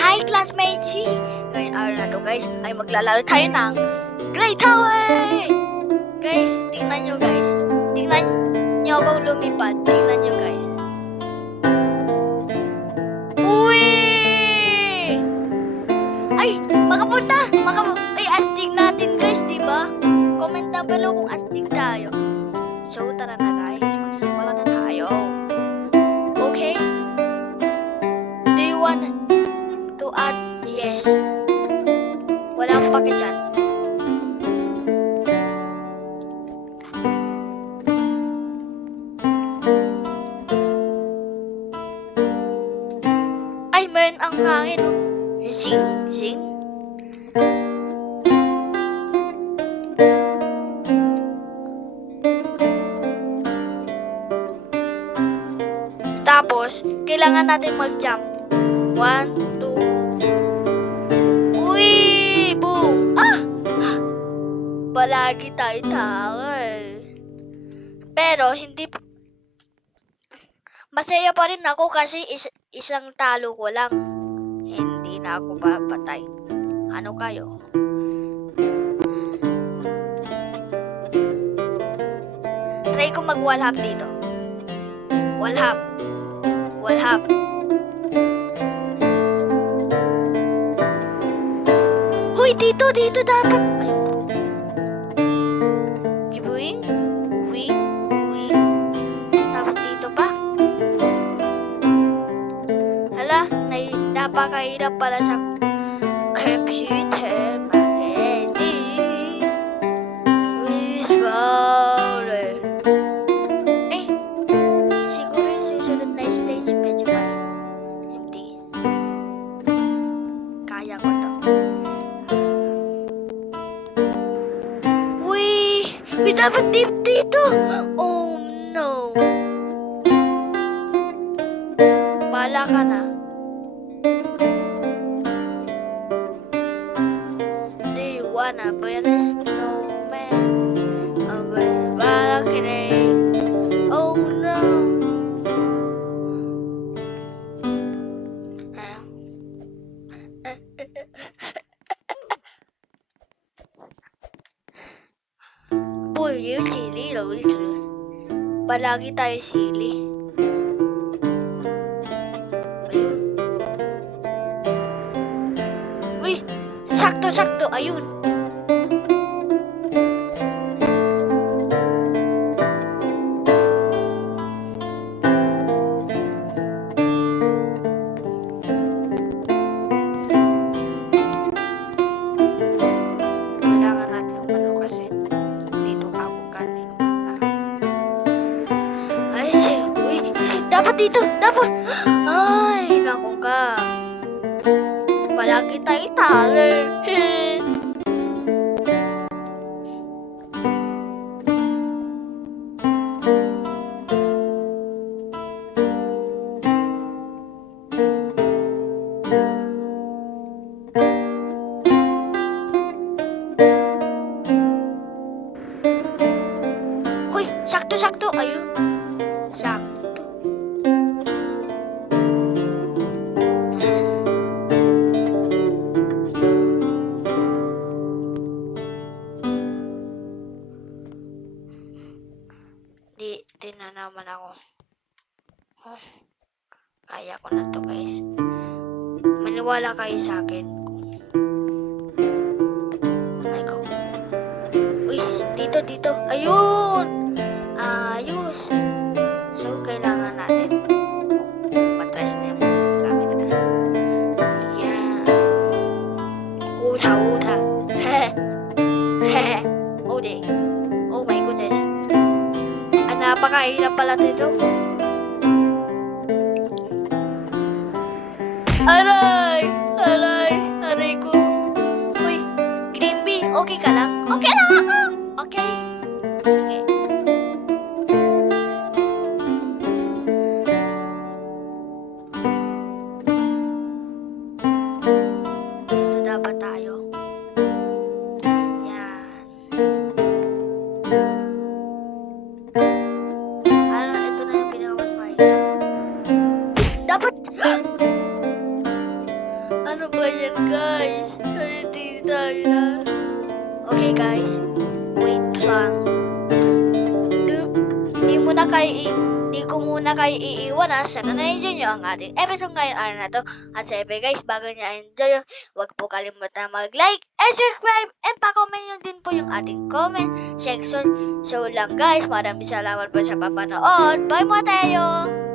Hi classmates! Ngayong araw na to guys, ay maglalaro tayo ng Great Tower! Guys, tingnan nyo guys. Tingnan nyo akong lumipad. Tingnan nyo guys. Uy! Ay, makapunta! Ay, astig natin guys, diba? Comment down below kung astig tayo. So, tara na guys. Magsimula na tayo. Okay? Do you want to add? Yes. Walang pake dyan. Ay, meron ang hangin. Zing, zing. Tapos, kailangan natin mag-jump. 1, 2. Uy! Boom! Ah! Palagi tayo tower. Pero, hindi... Masaya pa rin ako kasi isang talo ko lang. Hindi na ako papatay. Ano kayo? Try ko mag-wallhap dito. Wallhap. Wallhap. Hoy, dito dapat. Gibuin. Uwi. Tapos dito pa. Hala, napakahirap pala sa computer. Magnetic. Wishbone. Eh, siguro yung susunod na stage medyo pa. Hindi. Kaya ko to. Uy, dapat deep dito. Oh no. Bala ka na. Do you wanna build a snowman? Bala ka na. Oh no. Boy, you silly, Louis. Palagi tayo silly. Ayun. Uy, sakto, ayun. Kailangan natin yung ano kasi dito ako kanina. Ay, uy, dapat dito, dapat. Ay, naku ka. Palagi tayo talo. Hoy, sakto, ayun. Sakto. Di na naman ako. Oh, kaya ko na to guys. Maniwala kayo sa akin. Ay ko. Uy, dito. Ayun! Ayos. So, kailangan natin matras na yung gamit na. Ayan. Uta. Ode. Oh my goodness. Napakahirap pala dito. Aray ko. Uy, Green Bean, okay ka lang? Okay lang ako. Okay. Sige. Dito dapat tayo. Ayan. Ito na yung pinakamas mahirap. Dapat Guys, hindi tayo na. Okay guys, wait lang. Di ko muna kayo iiwan ha. Sana na-enjoy nyo ang ating episode ngayon araw na to. At syempre guys, bago nyo enjoy, huwag po kalimutan mag-like and subscribe and pa-comment nyo din po yung ating comment section. So lang guys, maraming salamat po sa papanood. Bye po tayo!